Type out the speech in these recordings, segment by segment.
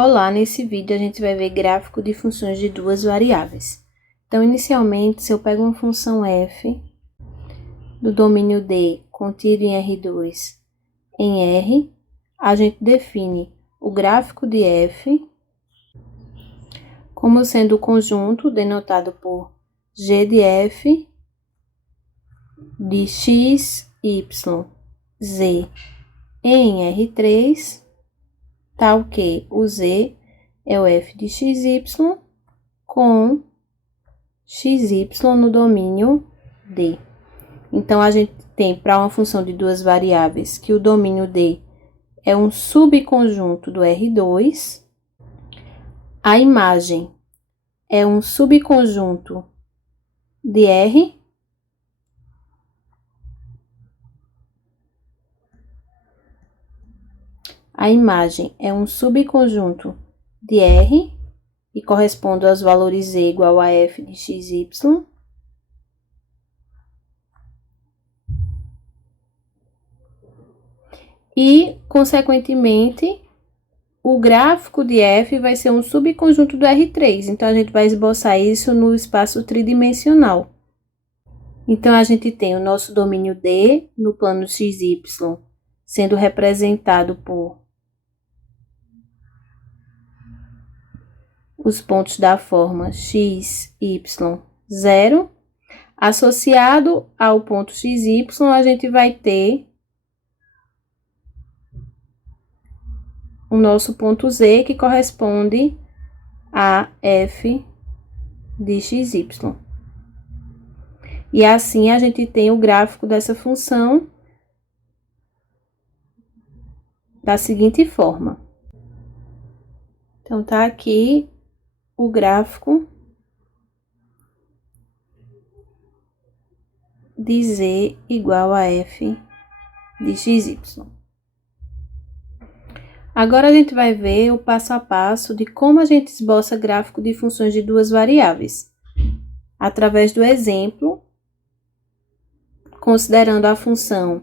Olá, nesse vídeo a gente vai ver gráfico de funções de duas variáveis. Então, inicialmente, se eu pego uma função f do domínio D contido em R2 em R, a gente define o gráfico de f como sendo o conjunto denotado por g de f de x, y, z em R3, tal que o z é o f de xy com xy no domínio D. Então, a gente tem para uma função de duas variáveis que o domínio D é um subconjunto do R2, a imagem é um subconjunto de R, a imagem é um subconjunto de R e corresponde aos valores Z igual a f de xy. E, consequentemente, o gráfico de f vai ser um subconjunto do R3. Então, a gente vai esboçar isso no espaço tridimensional. Então, a gente tem o nosso domínio D no plano XY sendo representado por os pontos da forma x, y, 0. Associado ao ponto XY, a gente vai ter o nosso ponto Z, que corresponde a f de xy. E assim, a gente tem o gráfico dessa função da seguinte forma. Então, tá aqui o gráfico de Z igual a f de xy. Agora, a gente vai ver o passo a passo de como a gente esboça gráfico de funções de duas variáveis, através do exemplo, considerando a função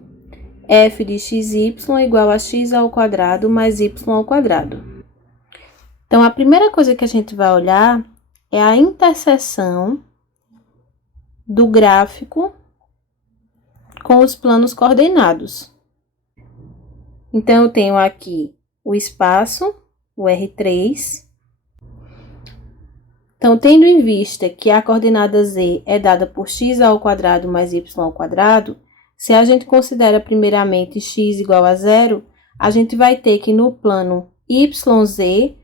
f de xy igual a x ao quadrado mais y ao quadrado. Então, a primeira coisa que a gente vai olhar é a interseção do gráfico com os planos coordenados. Então, eu tenho aqui o espaço, o R3. Então, tendo em vista que a coordenada Z é dada por x ao quadrado mais y ao quadrado, se a gente considera primeiramente x igual a 0, a gente vai ter que no plano YZ,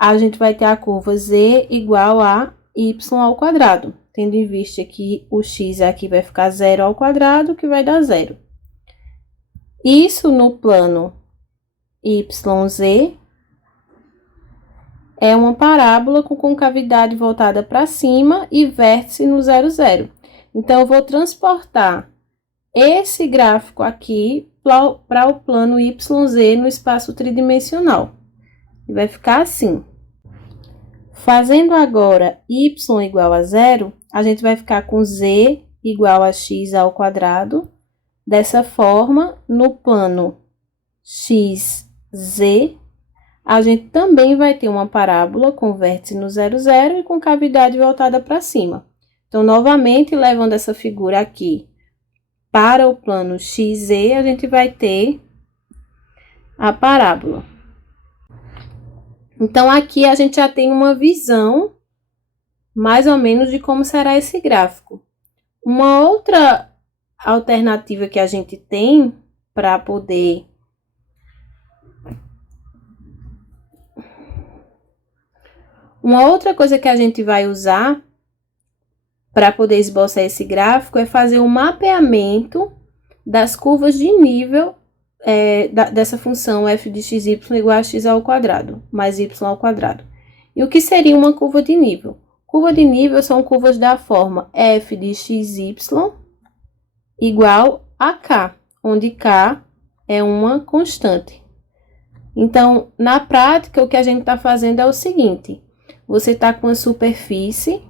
a gente vai ter a curva Z igual a y ao quadrado, tendo em vista que o x aqui vai ficar 0 ao quadrado, que vai dar 0. Isso no plano YZ é uma parábola com concavidade voltada para cima e vértice no 0, 0. Então, eu vou transportar esse gráfico aqui para o plano YZ no espaço tridimensional. E vai ficar assim. Fazendo agora y igual a 0, a gente vai ficar com z igual a x ao quadrado. Dessa forma, no plano XZ, a gente também vai ter uma parábola com vértice no 0, 0 e com cavidade voltada para cima. Então, novamente, levando essa figura aqui para o plano XZ, a gente vai ter a parábola. Então, aqui a gente já tem uma visão, mais ou menos, de como será esse gráfico. Uma outra alternativa que a gente tem para poder Uma outra coisa que a gente vai usar para poder esboçar esse gráfico é fazer um mapeamento das curvas de nível dessa função f de xy igual a x ao quadrado, mais y ao quadrado. E o que seria uma curva de nível? Curva de nível são curvas da forma f de xy igual a k, onde k é uma constante. Então, na prática, o que a gente está fazendo é o seguinte: você está com uma superfície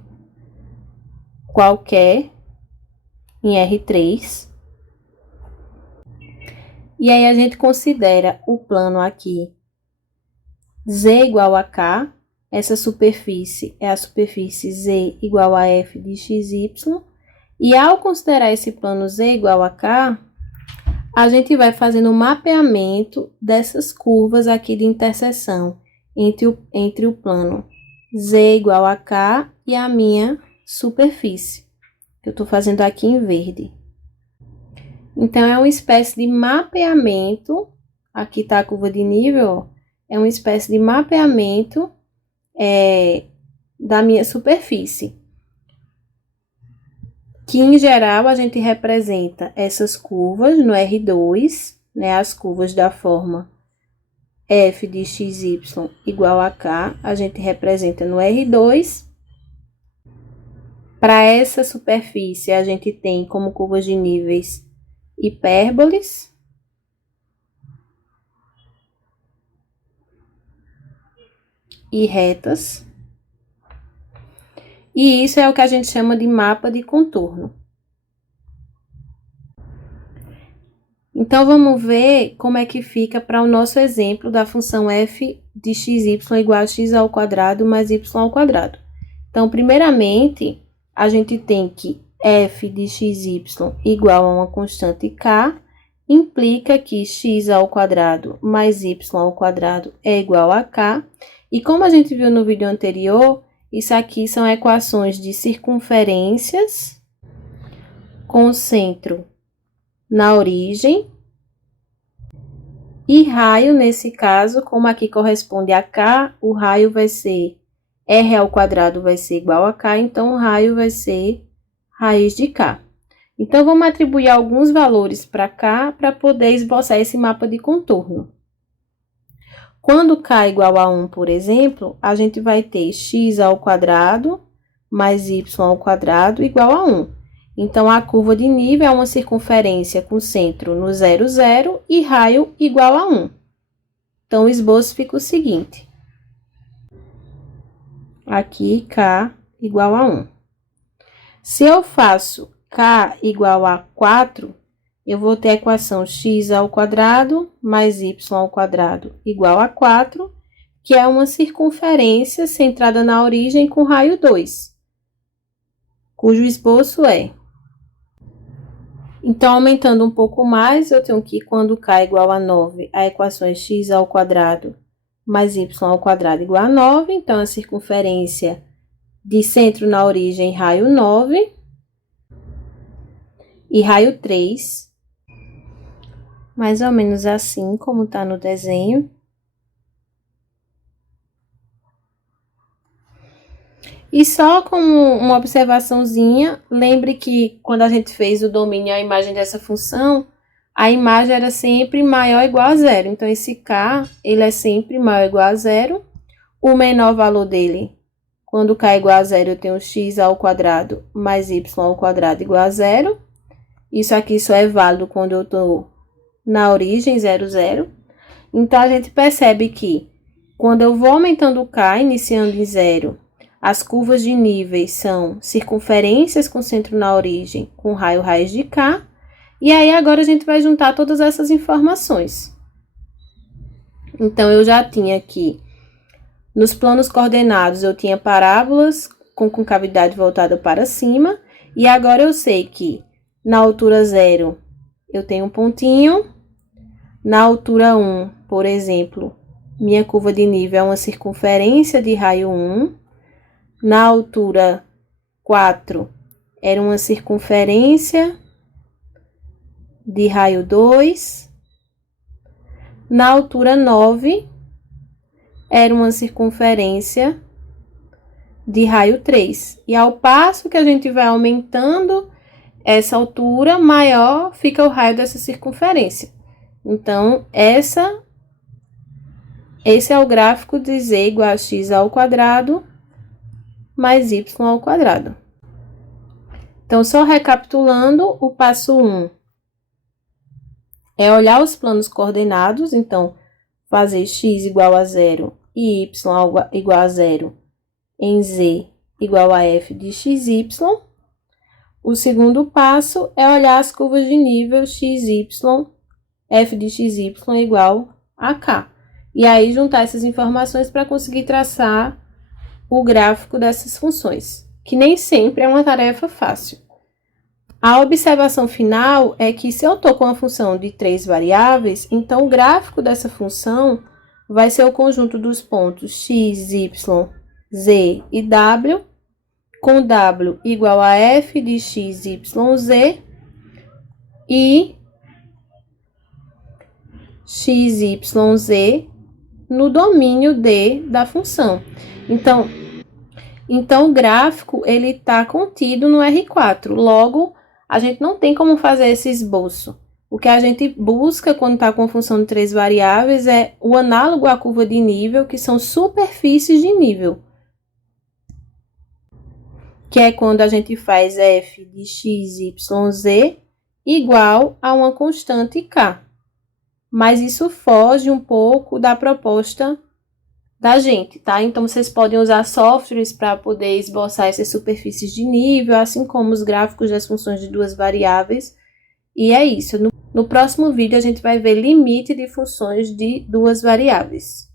qualquer em R3. E aí, a gente considera o plano aqui Z igual a K, essa superfície é a superfície Z igual a F de XY, e ao considerar esse plano Z igual a K, a gente vai fazendo o mapeamento dessas curvas aqui de interseção entre o plano Z igual a K e a minha superfície, que eu estou fazendo aqui em verde. Então, é uma espécie de mapeamento, aqui está a curva de nível, ó, é uma espécie de mapeamento da minha superfície. Que, em geral, a gente representa essas curvas no R2, né, as curvas da forma f de xy igual a k, a gente representa no R2. Para essa superfície, a gente tem como curvas de níveis hipérboles e retas. E isso é o que a gente chama de mapa de contorno. Então, vamos ver como é que fica para o nosso exemplo da função f de xy igual a x ao quadrado mais y ao quadrado. Então, primeiramente, a gente tem que f de xy igual a uma constante k, implica que x ao quadrado mais y ao quadrado é igual a k. E como a gente viu no vídeo anterior, isso aqui são equações de circunferências com centro na origem e raio, nesse caso, como aqui corresponde a k, o raio vai ser r ao quadrado vai ser igual a k, então o raio vai ser raiz de k. Então, vamos atribuir alguns valores para k para poder esboçar esse mapa de contorno. Quando k é igual a 1, por exemplo, a gente vai ter x ao quadrado mais y ao quadrado igual a 1. Então, a curva de nível é uma circunferência com centro no 0, 0 e raio igual a 1. Então, o esboço fica o seguinte. Aqui, k igual a 1. Se eu faço k igual a 4, eu vou ter a equação x ao quadrado mais y ao quadrado igual a 4, que é uma circunferência centrada na origem com raio 2, cujo esboço é. Então, aumentando um pouco mais, eu tenho que, quando k é igual a 9, a equação é x ao quadrado mais y ao quadrado igual a 9. Então, a circunferência de centro na origem, raio 9, e raio 3, mais ou menos assim, como está no desenho. E só como uma observaçãozinha, lembre que quando a gente fez o domínio à imagem dessa função, a imagem era sempre maior ou igual a zero. Então, esse k, ele é sempre maior ou igual a zero. O menor valor dele, quando k é igual a zero, eu tenho x ao quadrado mais y ao quadrado igual a zero. Isso aqui só é válido quando eu estou na origem 0, 0. Então, a gente percebe que quando eu vou aumentando o k, iniciando em 0, as curvas de níveis são circunferências com centro na origem com raio raiz de k. E aí, agora a gente vai juntar todas essas informações. Então, eu já tinha aqui, nos planos coordenados, eu tinha parábolas com concavidade voltada para cima. E agora eu sei que na altura 0, eu tenho um pontinho. Na altura 1, por exemplo, minha curva de nível é uma circunferência de raio 1. Na altura 4, era uma circunferência de raio 2. Na altura 9, era uma circunferência de raio 3. E ao passo que a gente vai aumentando essa altura, maior fica o raio dessa circunferência. Então, esse é o gráfico de z igual a x ao quadrado mais y ao quadrado. Então, só recapitulando, o passo 1 é olhar os planos coordenados. Então, fazer x igual a 0 e y igual a 0 em z igual a f de xy. O segundo passo é olhar as curvas de nível xy, f de xy igual a k. e aí juntar essas informações para conseguir traçar o gráfico dessas funções, que nem sempre é uma tarefa fácil. A observação final é que se eu estou com uma função de 3 variáveis, então o gráfico dessa função vai ser o conjunto dos pontos x, y, z e w, com w igual a f de x, y, z e x, y, z no domínio D da função. Então o gráfico ele está contido no R4, logo a gente não tem como fazer esse esboço. O que a gente busca quando está com a função de 3 variáveis é o análogo à curva de nível, que são superfícies de nível, que é quando a gente faz f de x, y, z igual a uma constante k. Mas isso foge um pouco da proposta da gente, tá? Então, vocês podem usar softwares para poder esboçar essas superfícies de nível, assim como os gráficos das funções de 2 variáveis. E é isso. No próximo vídeo, a gente vai ver limite de funções de 2 variáveis.